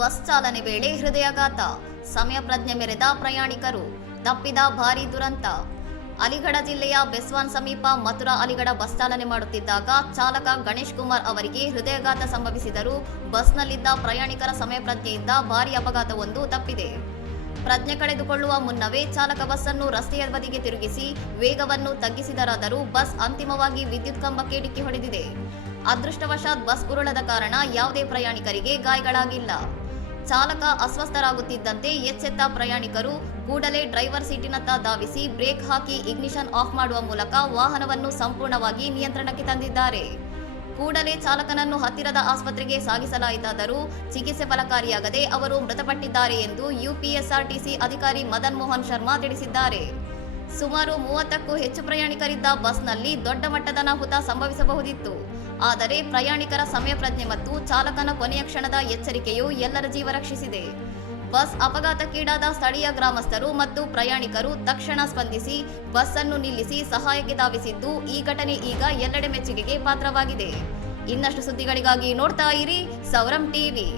Bus ಚಾಲನೆ ವೇಳೆ ಹೃದಯಾಘಾತ, ಸಮಯ ಪ್ರಜ್ಞೆ ಮೆರೆದ ಪ್ರಯಾಣಿಕರು, ತಪ್ಪಿದ ಭಾರೀ ದುರಂತ. ಅಲಿಗಢ ಜಿಲ್ಲೆಯ ಬೆಸ್ವಾನ್ ಸಮೀಪ ಮಥುರಾ ಅಲಿಗಢ ಬಸ್ ಚಾಲನೆ ಮಾಡುತ್ತಿದ್ದಾಗ ಚಾಲಕ ಗಣೇಶ್ ಕುಮಾರ್ ಅವರಿಗೆ ಹೃದಯಾಘಾತ ಸಂಭವಿಸಿದರೂ ಬಸ್ನಲ್ಲಿದ್ದ ಪ್ರಯಾಣಿಕರ ಸಮಯ ಪ್ರಜ್ಞೆಯಿಂದ ಭಾರೀ ಅಪಘಾತವೊಂದು ತಪ್ಪಿದೆ. ಪ್ರಜ್ಞೆ ಕಳೆದುಕೊಳ್ಳುವ ಮುನ್ನವೇ ಚಾಲಕ ಬಸ್ಸನ್ನು ರಸ್ತೆಯ ಬದಿಗೆ ತಿರುಗಿಸಿ ವೇಗವನ್ನು ತಗ್ಗಿಸಿದರಾದರೂ ಬಸ್ ಅಂತಿಮವಾಗಿ ವಿದ್ಯುತ್ ಕಂಬಕ್ಕೆ ಡಿಕ್ಕಿ ಹೊಡೆದಿದೆ. ಅದೃಷ್ಟವಶಾತ್ ಬಸ್ ಉರುಳದ ಕಾರಣ ಯಾವುದೇ ಪ್ರಯಾಣಿಕರಿಗೆ ಗಾಯಗಳಾಗಿಲ್ಲ. ಚಾಲಕ ಅಸ್ವಸ್ಥರಾಗುತ್ತಿದ್ದಂತೆ ಎಚ್ಚೆತ್ತ ಪ್ರಯಾಣಿಕರು ಕೂಡಲೇ ಡ್ರೈವರ್ ಸೀಟಿನತ್ತ ಧಾವಿಸಿ ಬ್ರೇಕ್ ಹಾಕಿ ಇಗ್ನಿಷನ್ ಆಫ್ ಮಾಡುವ ಮೂಲಕ ವಾಹನವನ್ನು ಸಂಪೂರ್ಣವಾಗಿ ನಿಯಂತ್ರಣಕ್ಕೆ ತಂದಿದ್ದಾರೆ. ಕೂಡಲೇ ಚಾಲಕನನ್ನು ಹತ್ತಿರದ ಆಸ್ಪತ್ರೆಗೆ ಸಾಗಿಸಲಾಯಿತಾದರೂ ಚಿಕಿತ್ಸೆ ಫಲಕಾರಿಯಾಗದೆ ಅವರು ಮೃತಪಟ್ಟಿದ್ದಾರೆ ಎಂದು ಯುಪಿಎಸ್ಆರ್ಟಿಸಿ ಅಧಿಕಾರಿ ಮದನ್ ಮೋಹನ್ ಶರ್ಮಾ ತಿಳಿಸಿದ್ದಾರೆ. ಸುಮಾರು 30ಕ್ಕೂ ಹೆಚ್ಚು ಪ್ರಯಾಣಿಕರಿದ್ದ ಬಸ್ನಲ್ಲಿ ದೊಡ್ಡ ಮಟ್ಟದ ಅನಾಹುತ ಸಂಭವಿಸಬಹುದಿತ್ತು. ಆದರೆ ಪ್ರಯಾಣಿಕರ ಸಮಯ ಪ್ರಜ್ಞೆ ಮತ್ತು ಚಾಲಕನ ಕೊನೆಯ ಕ್ಷಣದ ಎಚ್ಚರಿಕೆಯು ಎಲ್ಲರ ಜೀವ ರಕ್ಷಿಸಿದೆ. ಬಸ್ ಅಪಘಾತಕ್ಕೀಡಾದ ಸ್ಥಳೀಯ ಗ್ರಾಮಸ್ಥರು ಮತ್ತು ಪ್ರಯಾಣಿಕರು ತಕ್ಷಣ ಸ್ಪಂದಿಸಿ ಬಸ್ ಅನ್ನು ನಿಲ್ಲಿಸಿ ಸಹಾಯಕ್ಕೆ ಧಾವಿಸಿದ್ದು ಈ ಘಟನೆ ಈಗ ಎಲ್ಲೆಡೆ ಮೆಚ್ಚುಗೆಗೆ ಪಾತ್ರವಾಗಿದೆ. ಇನ್ನಷ್ಟು ಸುದ್ದಿಗಳಿಗಾಗಿ ನೋಡ್ತಾ ಇರಿ ಸೌರಂ ಟಿವಿ.